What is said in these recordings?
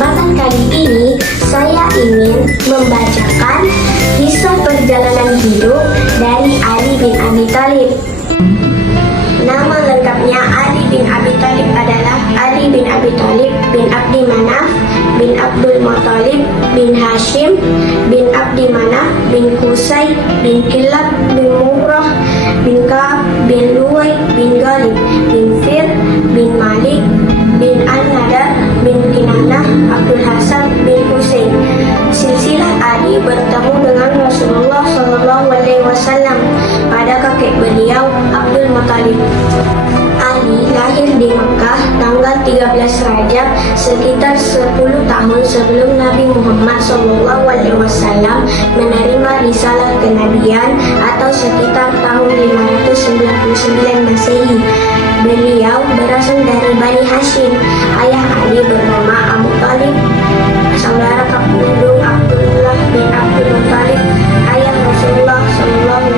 kesempatan kali ini saya ingin membacakan kisah perjalanan hidup dari Ali bin Abi Thalib. Nama lengkapnya Ali bin Abi Thalib adalah Ali bin Abi Thalib bin Abdi Manaf bin Abdul Muttalib bin Hashim bin Abdi Manaf bin Qusay bin Kilab bin Murrah bin Ka'ab bin Luway bin Ghalib bin Fir bin Malik bin Al-Nadar bin Kinanah Abdul Hasan bin Husain. Silsilah Ali bertemu dengan Rasulullah SAW pada kakek beliau Abdul Muttalib. Ali lahir di Makkah tanggal 13 Rajab sekitar 10 tahun sebelum Nabi Muhammad SAW menerima risalah kenabian atau sekitar tahun 599 Masehi. Beliau berasal dari Bani Hashim. Ayah Ali bernama Abu Thalib, saudara kandung Abdullah bin Abdul Muttalib, ayah Rasulullah SAW.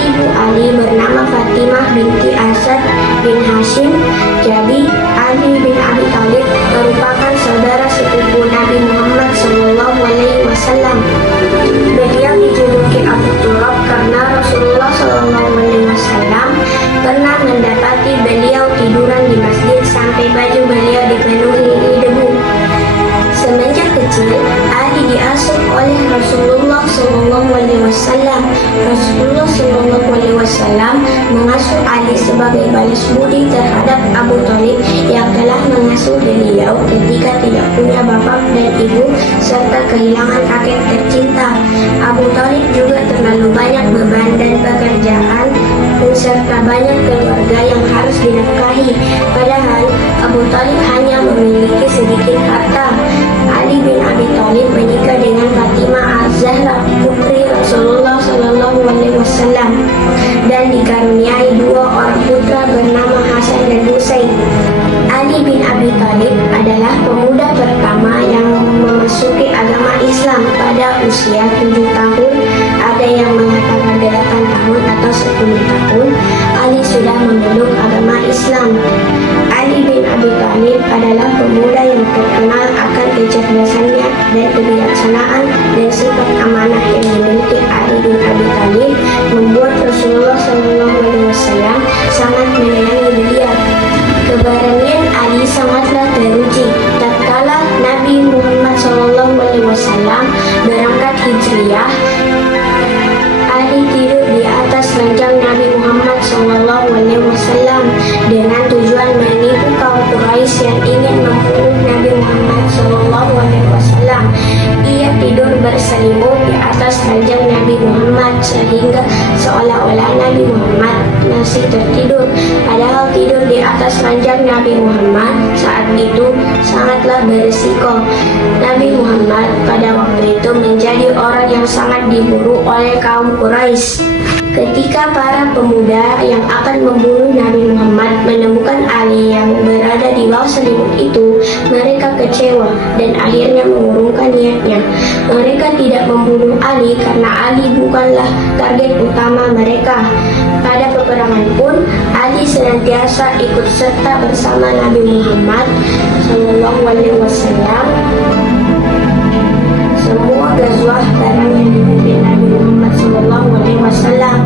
Ibu Ali bernama Fatimah binti Asad bin Hashim. Jadi Ali bin Abi Thalib merupakan saudara sepupu Nabi Muhammad SAW. Beliau dijuluki Abu Turab karena Rasulullah SAW pernah mendapati beliau tiduran di masjid sampai baju beliau dipenuhi debu. Semenjak kecil, Ali diasuh oleh Rasulullah SAW. Rasulullah SAW mengasuh Ali sebagai balas budi terhadap Abu Thalib yang telah mengasuh beliau ketika tidak punya bapak dan ibu serta kehilangan kakek tercinta. Abu Thalib juga terlalu banyak beban dan pekerjaan serta banyak keluarga yang harus dinafkahi. Padahal Abu Thalib hanya memiliki sedikit harta. Ali bin Abi Thalib menikah dengan Fatimah Az-Zahra, putri Rasulullah SAW, dan dikaruniai dua orang putra bernama Hasan dan Husain. Ali bin Abi Thalib adalah pemuda pertama yang memasuki agama Islam pada usia 7 tahun. Ada yang mengatakan 8 tahun atau 10 tahun Ali sudah memeluk agama Islam. Ali bin Abi Thalib adalah pemuda yang terkenal akan kecerdasannya dan kebijaksanaan dan sifat amanah yang dimiliki. Ali bin Abi Thalib membuat Rasulullah SAW sangat menyayangi beliau. Keberanian Ali sangatlah teruji. Tatkala Nabi Muhammad SAW berangkat hijriah, Ali tidur di atas ranjang Nabi Muhammad SAW dengan tujuan menipu kaum Quraisy yang ingin membunuh Nabi Muhammad SAW. Ia tidur berselimut di atas ranjang Nabi Muhammad sehingga seolah-olah Nabi Muhammad masih tertidur. Padahal tidur di atas ranjang Nabi Muhammad saat itu sangatlah berisiko. Nabi Muhammad pada waktu itu menjadi orang yang sangat diburu oleh kaum Quraisy. Ketika para pemuda yang akan membunuh Nabi Muhammad menemukan Ali yang berada di bawah selimut itu, mereka kecewa dan akhirnya mengurungkan niatnya. Mereka tidak membunuh Ali karena Ali bukanlah target utama mereka. Pada peperangan pun, Ali senantiasa ikut serta bersama Nabi Muhammad SAW. Semua ghazwah perang yang dipimpin Nabi Muhammad SAW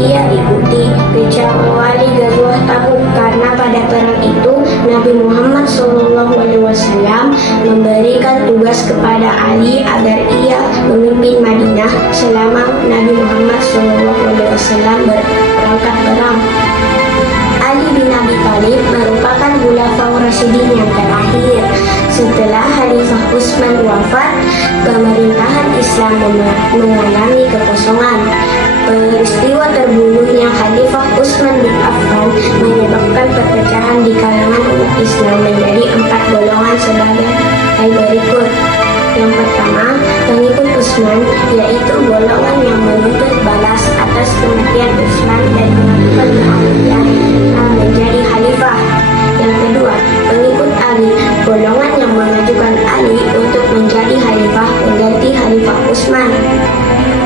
ia ikuti, kecuali ghazwah Tabuk, karena pada perang itu Nabi Muhammad SAW memberikan tugas kepada Ali agar ia memimpin Madinah selama Nabi Muhammad SAW berangkat perang. Ali bin Abi Thalib merupakan khulafaur rasyidin yang terakhir. Setelah Khalifah Utsman wafat, pemerintahan Islam mengalami kekosongan. Peristiwa terbunuhnya Khalifah Utsman bin Affan menyebabkan perpecahan di kalangan umat Islam menjadi 4 golongan sebagai berikut. Yang pertama, pengikut Utsman, yaitu golongan yang menuntut balas atas kematian Utsman dan mengajukan Muawiyah menjadi khalifah. Yang kedua, pengikut Ali, golongan yang mengajukan Ali untuk menjadi khalifah mengganti Khalifah Utsman.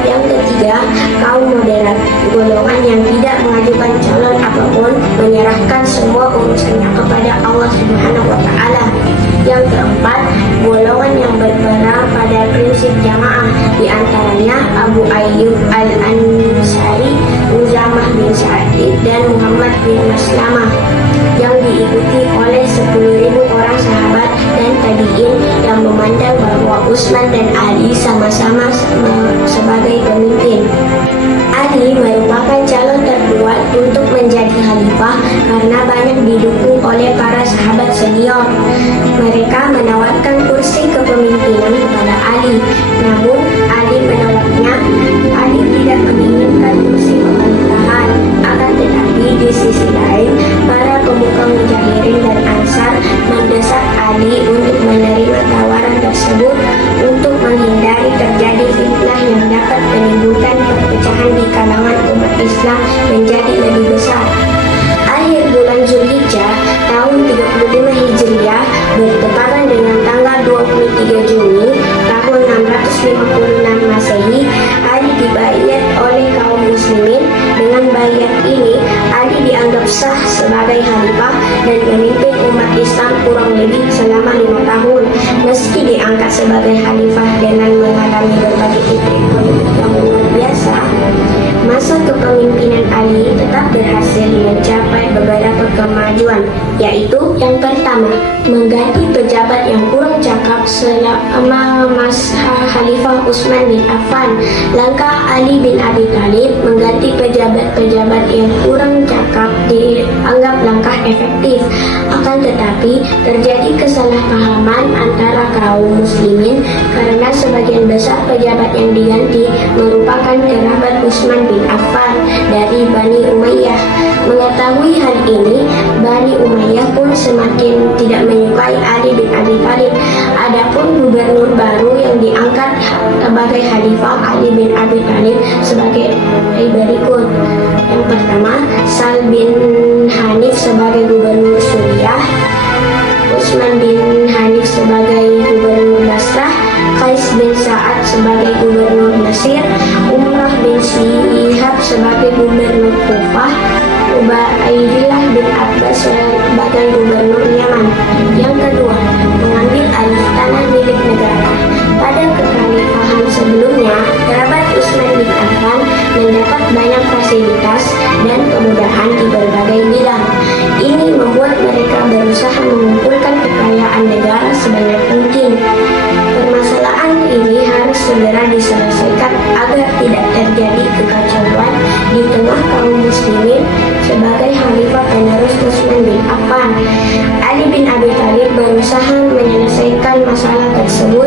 Yang ketiga, kaum moderat, golongan yang tidak mengajukan calon apapun, menyerahkan semua urusannya kepada Allah Subhanahu wa Ta'ala. Yang muslimin yang memandang bahwa Utsman dan Ali sama-sama sebagai pemimpin. Ali merupakan calon terkuat untuk menjadi khalifah karena banyak didukung oleh para sahabat senior. Mereka menawarkan kursi kepemimpinan kepada Ali, namun Ali menolaknya. Ali tidak menginginkan kursi pemerintahan, akan tetapi di sisi lain, para pemuka Mujahirin dan Ansar mendesak Ali untuk menerima tawaran tersebut untuk menghindari terjadi fitnah yang dapat menimbulkan perpecahan di kalangan umat Islam menjadi lebih besar. Akhir bulan Zulhijjah tahun 35 Hijriah bertepatan dengan tanggal 23 Juni tahun 656 Masehi, Ali dibaiat oleh kaum muslimin. Dengan baiat ini, Ali dianggap sah sebagai khalifah dan memimpin umat Islam kurang lebih selama 5 tahun. Meski diangkat sebagai khalifah dengan mengalami berbagai titik politik yang luar biasa, masa kepemimpinan Ali tetap berhasil mencapai beberapa kemajuan, yaitu yang pertama, mengganti pejabat yang kurang cakap selama masa Khalifah Utsman bin Affan. Langkah Ali bin Abi Thalib mengganti pejabat-pejabat yang kurang cakap dianggap langkah efektif. Akan tetapi, terjadi kesalahpahaman antara kaum muslimin karena sebagian besar pejabat yang diganti merupakan kerabat Utsman bin Affan dari Bani Umayyah. Mengetahui hal ini, Bani Umayyah pun semakin tidak menyukai Ali bin Abi Thalib. Adapun gubernur baru yang diangkat sebagai khalifah Ali bin Abi Thalib sebagai berikut. Yang pertama, Sal bin Hanif sebagai gubernur Suriah, Utsman bin Hanif sebagai gubernur Basrah, Qais bin Sa'ad sebagai gubernur Mesir, Umrah bin Syihab sebagai gubernur Kufah, Ubaidillah bin Abbas sebagai gubernur Yaman. Yang kedua, mengambil alih tanah milik negara. Pada kekhalifahan sebelumnya, kerabat Utsman bin Affan mendapat banyak fasilitas dan kemudahan di berbagai bidang. Ini membuat mereka berusaha mengumpulkan kekayaan negara sebanyak mungkin. Permasalahan ini harus segera diselesaikan agar tidak terjadi kekacauan di tengah kaum muslimin. Sebagai khalifah penerus Utsman bin Affan, Ali bin Abi Thalib berusaha menyelesaikan masalah tersebut.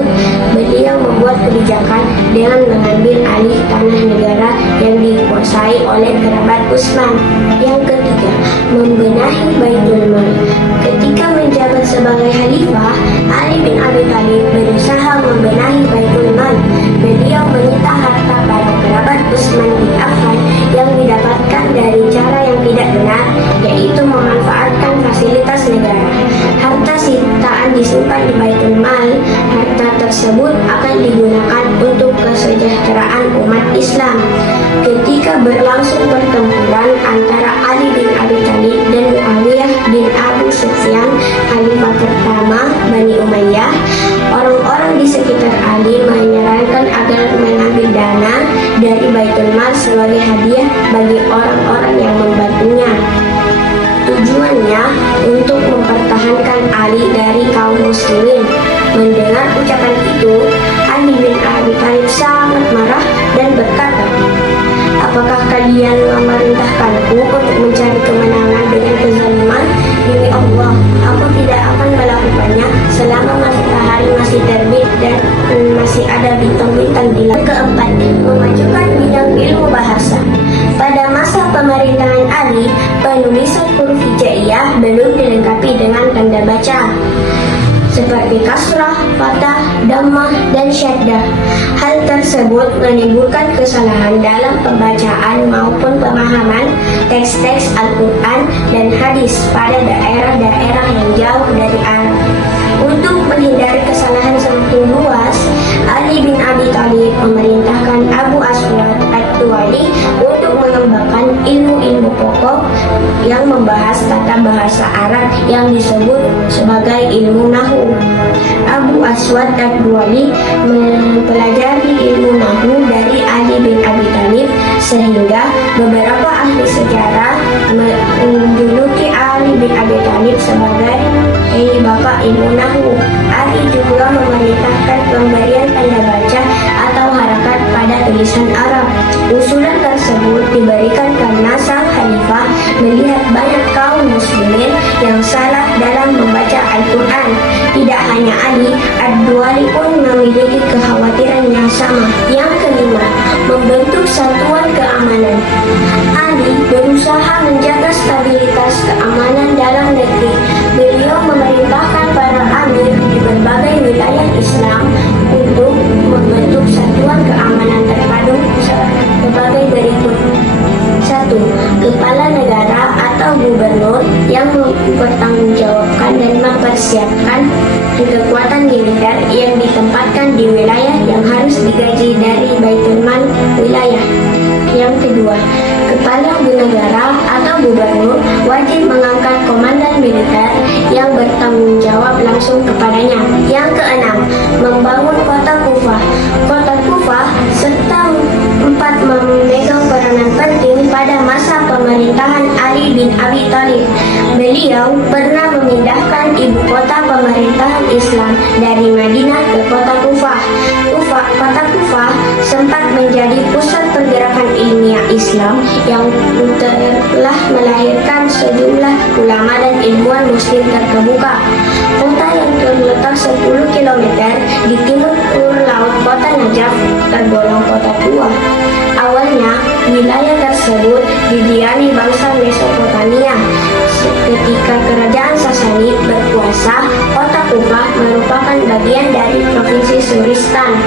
Beliau membuat kebijakan dengan mengambil alih tanah negara yang dikuasai oleh kerabat Utsman. Yang ketiga, membenahi Baitul Mal. Ketika menjabat sebagai khalifah, Ali bin Abi Thalib berusaha membenahi Baitul Mal. Beliau menyita harta para kerabat Utsman bin Affan yang didapatkan dari cara yang tidak benar, yaitu memanfaatkan fasilitas negara. Harta sitaan disimpan di Baitul Mal. Harta tersebut akan digunakan untuk kesejahteraan umat Islam. Ketika berlangsung pertempuran antara Ali bin Abi Thalib dan Muawiyah bin Abu Sufyan, khalifah pertama Bani Umayyah, orang-orang di sekitar Ali menyarankan agar mengambil dana dari Baitul Mal sebagai hadiah bagi orang-orang yang membantunya. Tujuannya untuk mempertahankan Ali dari kaum muslimin. Mendengar ucapan itu, Ali bin Abi Thalib sangat marah dan berkata, "Apakah kalian memerintahkanku untuk mencari kemenangan dengan kezaliman? Demi Allah, aku tidak akan melakukannya selama matahari masih terbit dan masih ada bintang-bintang di langit." Keempat, memajukan bidang ilmu bahasa. Pada masa pemerintahan Ali, penulisan huruf hijaiyah belum dilengkapi dengan tanda baca seperti kasrah, fathah, dhammah, dan syaddah. Hal tersebut menimbulkan kesalahan dalam pembacaan maupun pemahaman teks-teks Al-Quran dan hadis pada daerah-daerah yang jauh dari Arab. Untuk menghindari kesalahan semakin luas, Ali bin Abi Thalib memerintahkan Abu Aswad Ad-Duwali untuk mengembangkan ilmu-ilmu pokok yang membahas tata bahasa Arab yang disebut sebagai ilmu Nahwu. Abu Aswad Ad-Duwali mempelajari ilmu Nahwu dari Ali bin Abi Thalib sehingga beberapa ahli sejarah menjuluki Ali bin Abi Thalib sebagai bapak ilmu Nahwu. Ali juga beliau memerintahkan pemberian tanda baca atau harakat pada tulisan Arab. Usulan tersebut diberikan karena sang khalifah melihat banyak kaum muslimin yang salah dalam membaca Al-Quran. Tidak hanya Ali, Ad-Duwali pun memiliki kekhawatiran yang sama. Yang kelima, membentuk satuan keamanan. Ali berusaha menjaga stabilitas keamanan dalam negeri. Beliau memerintahkan para amir di berbagai wilayah Islam untuk membentuk satuan keamanan terpadu sebagai berikut. 1. Kepala negara atau gubernur yang mempertanggungjawabkan dan mempersiapkan kekuatan militer yang ditempatkan di wilayah yang harus digaji dari Baitul Mal wilayah. Yang kedua, kepala negara atau gubernur wajib mengangkat komandan militer yang bertanggung jawab langsung kepadanya. Yang keenam, membangun kota Kufah. Kota Kufah serta 4 memegang peranan penting pada masa pemerintahan Ali bin Abi Thalib. Beliau pernah memindahkan ibu kota pemerintahan Islam dari Madinah ke kota Kufah. Kota Kufah sempat menjadi pusat pergerakan ilmiah Islam yang telah melahirkan sejumlah ulama dan ilmuwan muslim terkemuka. Kota yang terletak 10 km di timur laut kota Najaf tergolong kota tua. Awalnya, wilayah tersebut didiami bangsa Mesopotamia. Ketika kerajaan Sasani berkuasa, kota Kufah merupakan bagian dari provinsi Suristan.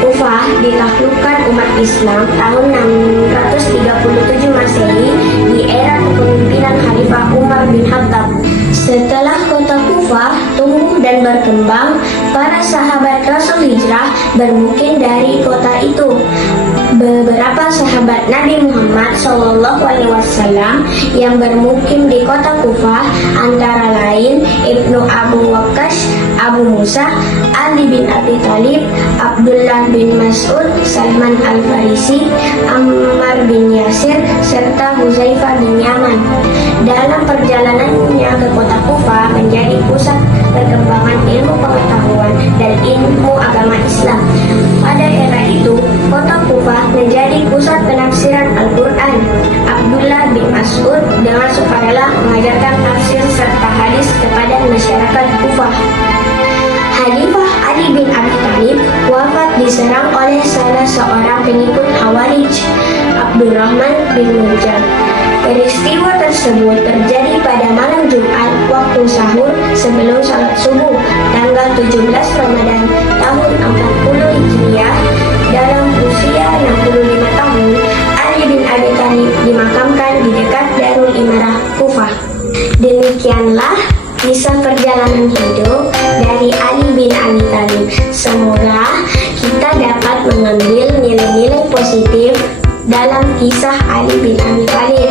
Kufah ditaklukkan umat Islam tahun 637 Masehi di era kepemimpinan Khalifah Umar bin Khattab. Setelah kota Kufah tumbuh dan berkembang, para sahabat Rasul Hijrah bermukim dari kota itu. Beberapa sahabat Nabi Muhammad SAW yang bermukim di kota Kufah antara lain Ibnu Abu Waqqas, Abu Musa, Ali bin Abi Thalib, Abdullah bin Mas'ud, Salman Al-Farisi, Ammar bin Yasir, serta Huzaifah bin Yaman. Dalam perjalanannya ke kota Kufah menjadi pusat perkembangan ilmu pengetahuan dan ilmu agama Islam. Pada era itu, kota Kufah menjadi pusat penafsiran Al-Quran. Abdullah bin Mas'ud dengan sukarela mengajarkan tafsir serta hadis kepada masyarakat Kufah. Khalifah Ali bin Abi Thalib wafat diserang oleh salah seorang pengikut Khawarij, Abdurrahman bin Muljam. Peristiwa tersebut terjadi pada malam Jumat waktu sahur sebelum salat subuh tanggal 17 Ramadan tahun 40 Hijriah. Dalam usia 65 tahun, Ali bin Abi Thalib dimakamkan di dekat Darul Imarah Kufah. Demikianlah kisah perjalanan hidup dari Ali bin Abi Thalib. Semoga kita dapat mengambil nilai-nilai positif dalam kisah Ali bin Abi Thalib.